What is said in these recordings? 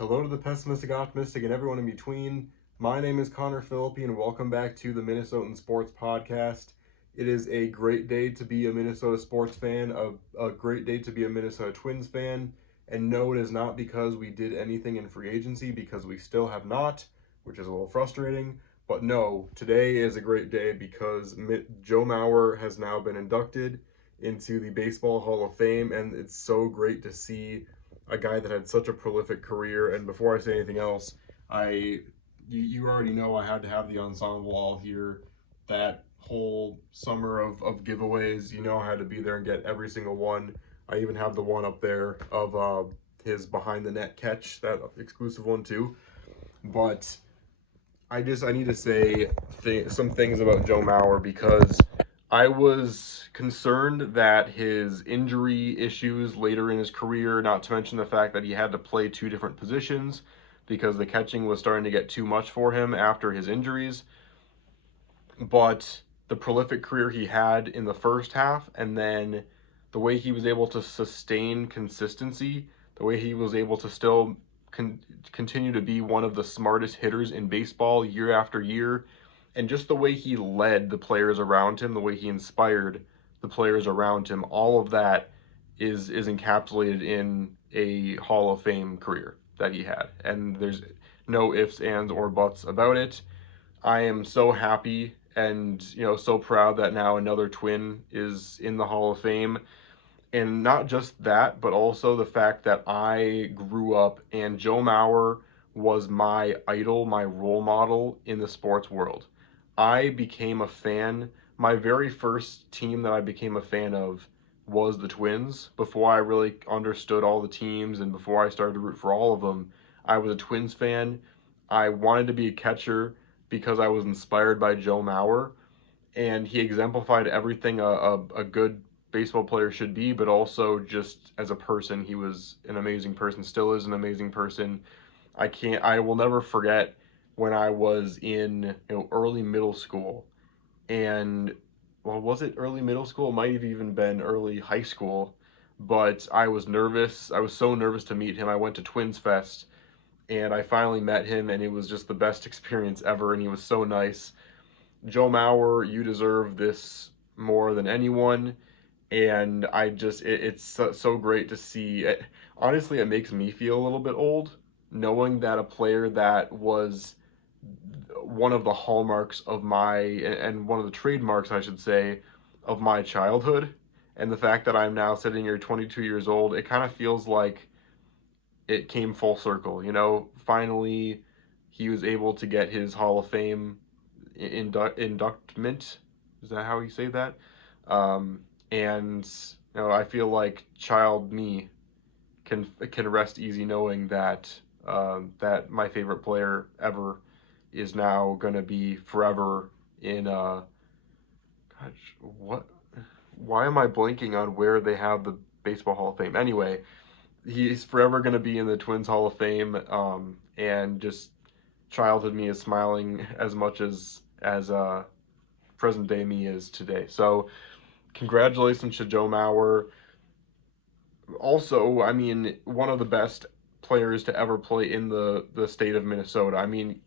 Hello to the pessimistic, optimistic, and everyone in between. My name is Connor Philippi, and welcome back to the Minnesotan Sports Podcast. It is a great day to be a Minnesota sports fan, a great day to be a Minnesota Twins fan. And no, it is not because we did anything in free agency, because we still have not, which is a little frustrating. But no, today is a great day because Joe Mauer has now been inducted into the Baseball Hall of Fame, and it's so great to see a guy that had such a prolific career. And before I say anything else, you already know I had to have the ensemble all here. That whole summer of giveaways, you know, I had to be there and get every single one. I even have the one up there of his behind the net catch, that exclusive one too. But I need to say some things about Joe Mauer because I was concerned that his injury issues later in his career, not to mention the fact that he had to play two different positions because the catching was starting to get too much for him after his injuries. But the prolific career he had in the first half, and then the way he was able to sustain consistency, the way he was able to still continue to be one of the smartest hitters in baseball year after year, and just the way he led the players around him, the way he inspired the players around him, all of that is encapsulated in a Hall of Fame career that he had. And there's no ifs, ands, or buts about it. I am so happy and so proud that now another Twin is in the Hall of Fame. And not just that, but also the fact that I grew up and Joe Mauer was my idol, my role model in the sports world. I became a fan. My very first team that I became a fan of was the Twins. Before I really understood all the teams and before I started to root for all of them, I was a Twins fan. I wanted to be a catcher because I was inspired by Joe Mauer, and he exemplified everything a good baseball player should be, but also just as a person, he was an amazing person, still is an amazing person. I will never forget when I was in early middle school, and well, was it early middle school? It might have even been early high school, but I was nervous. I was so nervous to meet him. I went to Twins Fest, and I finally met him, and it was just the best experience ever, and he was so nice. Joe Mauer, you deserve this more than anyone. And it's so great to see it. Honestly, it makes me feel a little bit old knowing that a player that was one of the hallmarks of my, and one of the trademarks, I should say, of my childhood, and the fact that I'm now sitting here 22 years old, it kind of feels like it came full circle. Finally he was able to get his Hall of Fame inductment. Is that how you say that? And I feel like child me can rest easy knowing that that my favorite player ever is now gonna be forever in gosh, what? Why am I blanking on where they have the Baseball Hall of Fame? Anyway, he's forever gonna be in the Twins Hall of Fame, and just childhood me is smiling as much as present day me is today. So congratulations to Joe Mauer. Also, I mean, one of the best players to ever play in the state of Minnesota. I mean,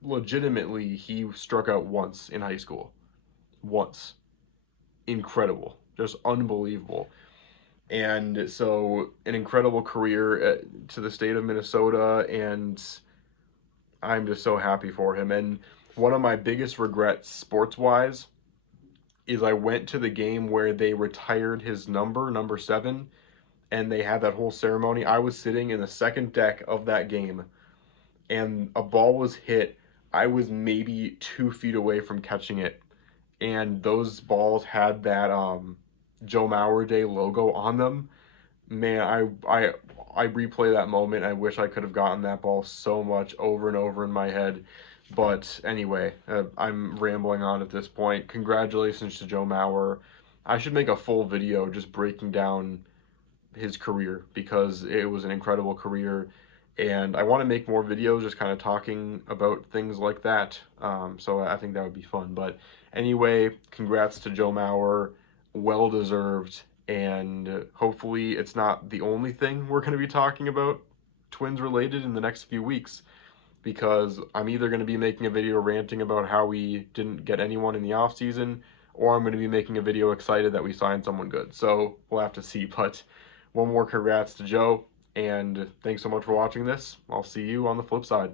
legitimately, he struck out once in high school. Once. Incredible. Just unbelievable. And so, an incredible career to the state of Minnesota, and I'm just so happy for him. And one of my biggest regrets, sports wise, is I went to the game where they retired his number 7, and they had that whole ceremony. I was sitting in the second deck of that game, and a ball was hit. I was maybe 2 feet away from catching it, and those balls had that Joe Mauer Day logo on them. Man, I replay that moment. I wish I could have gotten that ball so much over and over in my head. But anyway, I'm rambling on at this point. Congratulations to Joe Mauer. I should make a full video just breaking down his career because it was an incredible career, and I want to make more videos just kind of talking about things like that. So I think that would be fun. But anyway, congrats to Joe Mauer. Well deserved, and hopefully it's not the only thing we're going to be talking about Twins related in the next few weeks, because I'm either going to be making a video ranting about how we didn't get anyone in the offseason, or I'm going to be making a video excited that we signed someone good. So we'll have to see. But one more congrats to Joe, and thanks so much for watching this. I'll see you on the flip side.